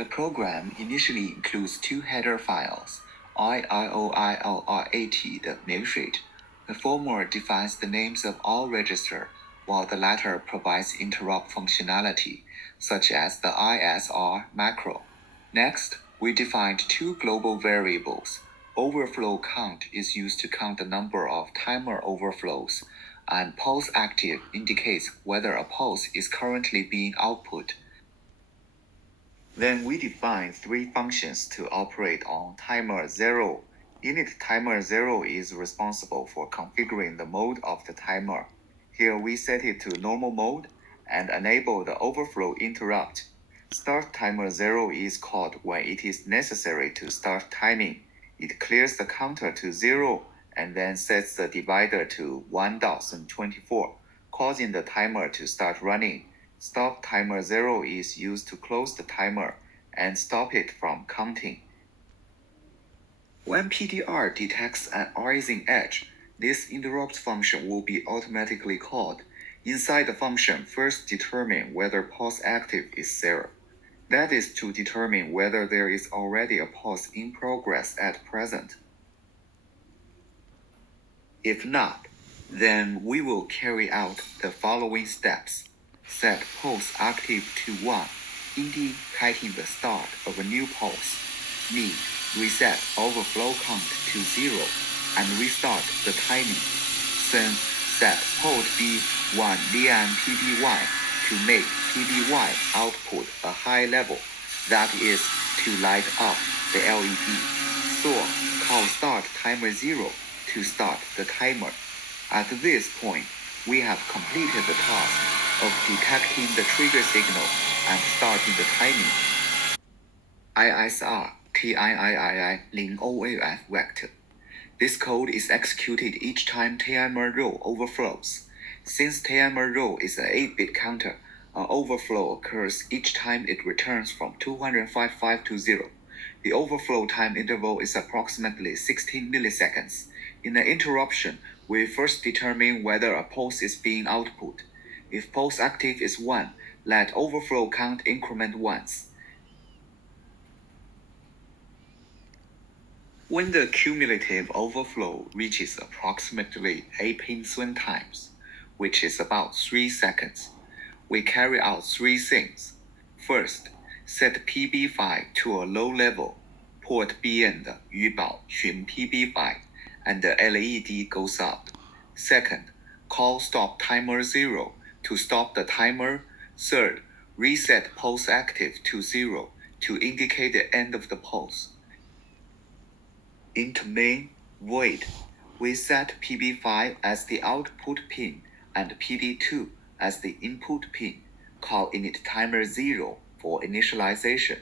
The program initially includes two header files, IIOILRAT, the name. The former defines the names of all registers, while the latter provides interrupt functionality, such as the ISR macro. Next, we defined two global variables. Overflow count is used to count the number of timer overflows, and pulse active indicates whether a pulse is currently being output. Then we define three functions to operate on timer 0. Init timer 0 is responsible for configuring the mode of the timer. Here we set it to normal mode and enable the overflow interrupt. Start timer 0 is called when it is necessary to start timing. It clears the counter to 0 and then sets the divider to 1024, causing the timer to start running. Stop timer 0 is used to close the timer and stop it from counting. When PDR detects an rising edge, this interrupt function will be automatically called. Inside the function, first determine whether pulse active is 0. That is to determine whether there is already a pulse in progress at present. If not, then we will carry out the following steps. Set pulse active to 1, indicating the start of a new pulse. Reset overflow count to 0 and restart the timing. Then set port B1 lian PBY to make PBY output a high level, that is, to light up the LED. Call start timer 0 to start the timer. At this point, we have completed the task of detecting the trigger signal and starting the timing. ISR TIIII 0AF vector. This code is executed each time timer row overflows. Since timer row is an 8-bit counter, an overflow occurs each time it returns from 255 to 0. The overflow time interval is approximately 16 milliseconds. In the interruption, we first determine whether a pulse is being output. If pulse active is 1, let overflow count increment once. When the cumulative overflow reaches approximately 8 pin-swing times, which is about 3 seconds, we carry out three things. First, set PB5 to a low level, port BN 的语保寻 PB5, and the LED goes up. Second, call stop timer 0 to stop the timer. Third, reset pulse active to 0 to indicate the end of the pulse. Into main void, we set PB5 as the output pin and PB2 as the input pin. Call init timer 0 for initialization,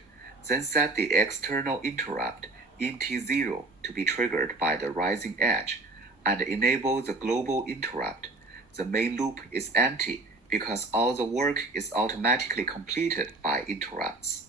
then set the external interrupt int0 to be triggered by the rising edge, and enable the global interrupt. The main loop is empty because all the work is automatically completed by interrupts.